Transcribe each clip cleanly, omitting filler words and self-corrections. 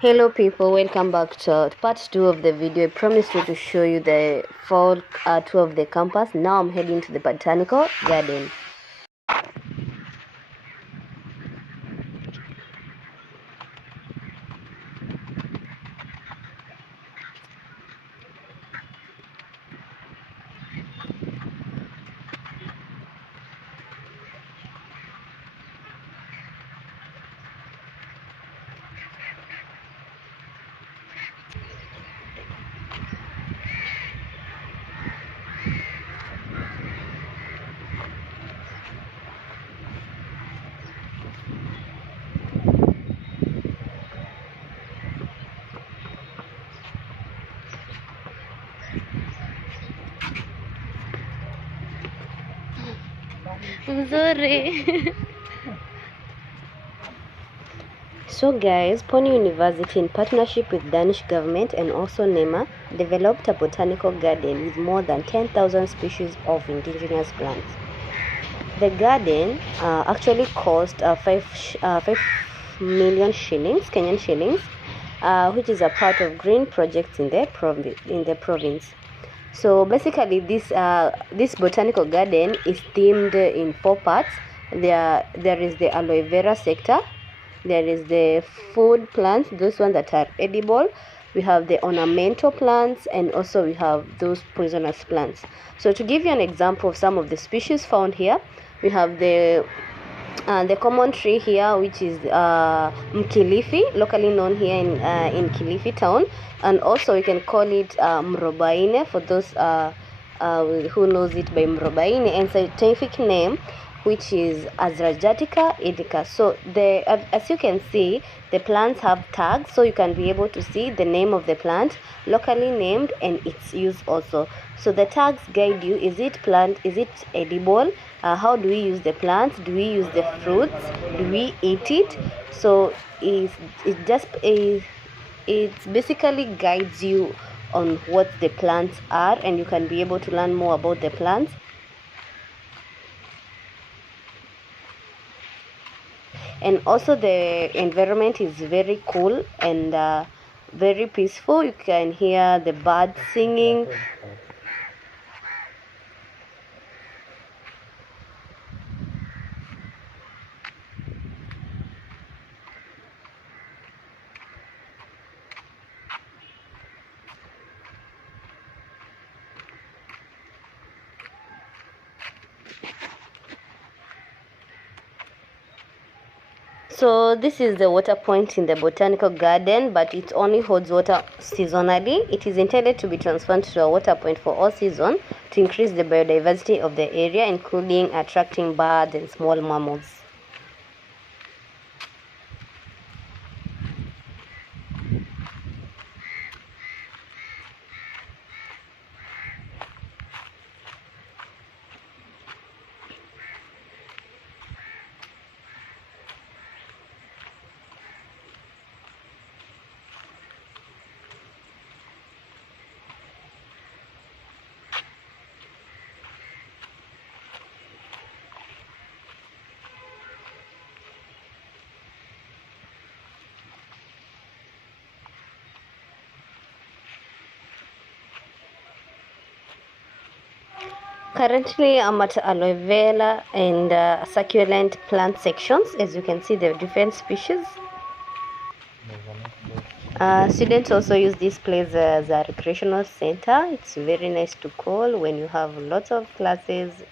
Hello people, welcome back to part 2 of the video. I promised you to show you the fall tour of the campus. Now I'm heading to the botanical garden. I'm sorry. So guys, Pony University in partnership with Danish government and also NEMA developed a botanical garden with more than 10,000 species of indigenous plants. The garden actually cost 5 million shillings, Kenyan shillings, which is a part of green projects in the province. So basically, this botanical garden is themed in 4 parts. There is the aloe vera sector. There is the food plants, those ones that are edible. We have the ornamental plants, and also we have those poisonous plants. So to give you an example of some of the species found here, we have the common tree here, which is mkilifi, locally known here in Kilifi town, and also we can call it mrobaine for those who knows it by mrobaine, and scientific name which is Azrajatica indica. So as you can see, the plants have tags, so you can be able to see the name of the plant, locally named, and its use also. So the tags guide you: is it plant, is it edible, how do we use the plants, do we use the fruits, do we eat it? So it basically guides you on what the plants are, and you can be able to learn more about the plants. And also the environment is very cool and very peaceful. You can hear the birds singing. So this is the water point in the botanical garden, but it only holds water seasonally. It is intended to be transferred to a water point for all season to increase the biodiversity of the area, including attracting birds and small mammals. Currently, I'm at aloe vera and succulent plant sections. As you can see, there are different species. Students also use this place as a recreational center. It's very nice to call when you have lots of classes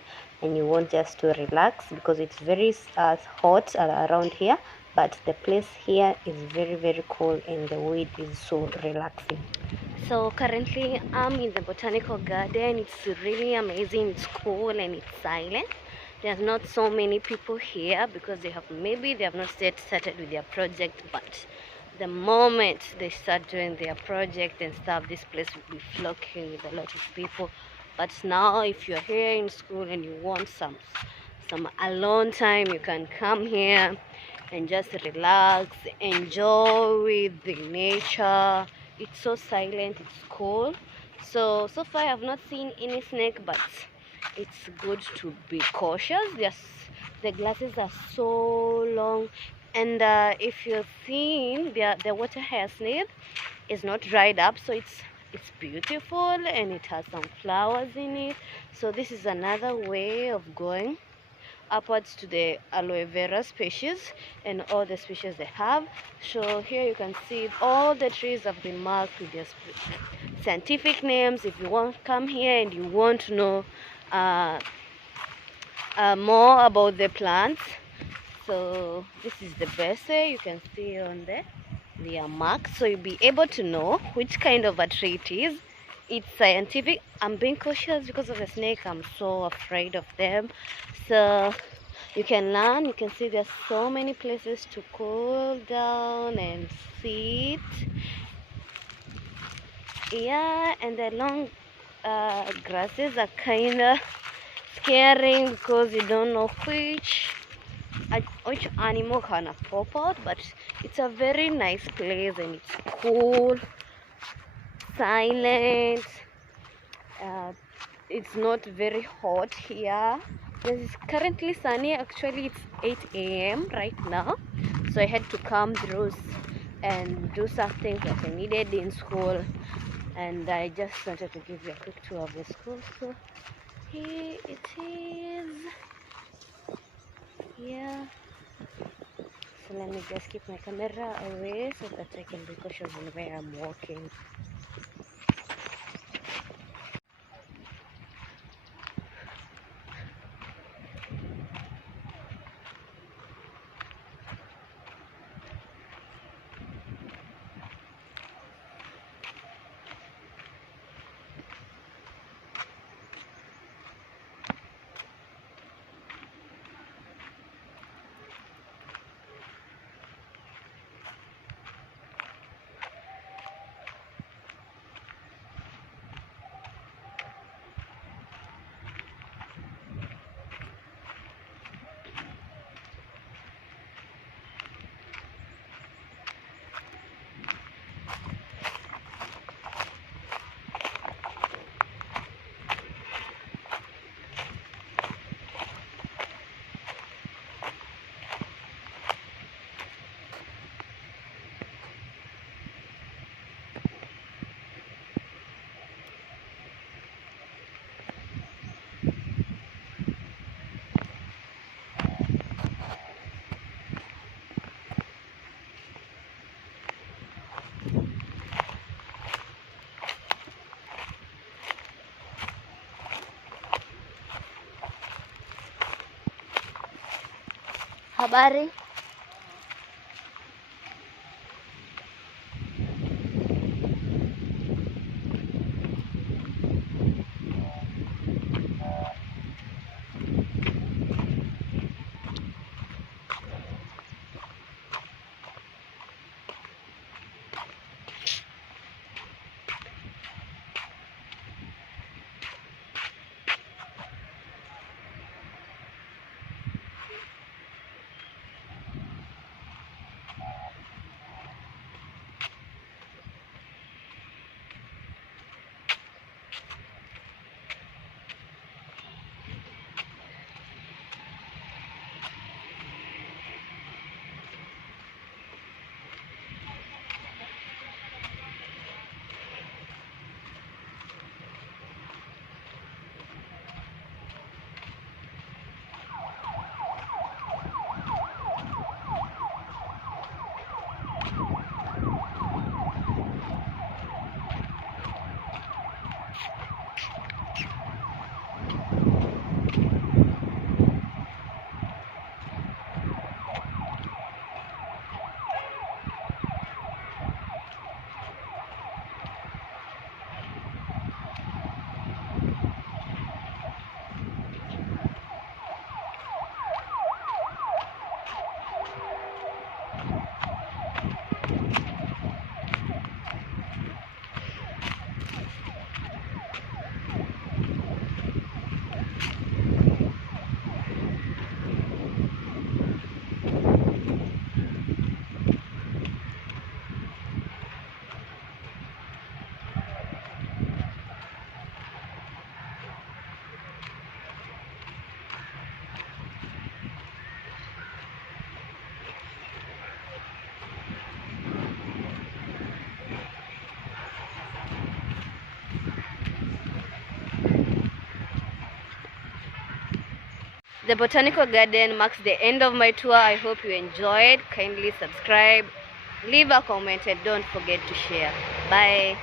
and you want just to relax, because it's very hot around here, but the place here is very cool and the weed is so relaxing. So currently I'm in the botanical garden. It's really amazing, it's cool and it's silent. There's not so many people here because they have not yet started with their project, but the moment they start doing their project and stuff, this place will be flocking with a lot of people. But now if you're here in school and you want some alone time, you can come here and just relax, enjoy with the nature. It's so silent, it's cool. So far I have not seen any snake, but it's good to be cautious. Yes, the glasses are so long. And if you've seen, the water hyacinth is not dried up, so it's beautiful and it has some flowers in it. So this is another way of going upwards to the aloe vera species and all the species they have. So here you can see all the trees have been marked with their scientific names. If you want come here and you want to know uh, more about the plants, so this is the best way. You can see on there they are marked, so you'll be able to know which kind of a tree it is. It's scientific. I'm being cautious because of the snake. I'm so afraid of them. So you can learn. You can see there's so many places to cool down and sit. Yeah, and the long grasses are kind of scaring because you don't know which animal gonna pop out, but it's a very nice place and it's cool, silent. uh, it's not very hot here. This is currently sunny. Actually it's 8 a.m. right now, so I had to come through and do some things that I needed in school, and I just wanted to give you a quick tour of the school. So here it is. Yeah, so let me just keep my camera away so that I can be cautious in where I'm walking. Habari. The botanical garden marks the end of my tour. I hope you enjoyed. Kindly subscribe, leave a comment, and don't forget to share. Bye.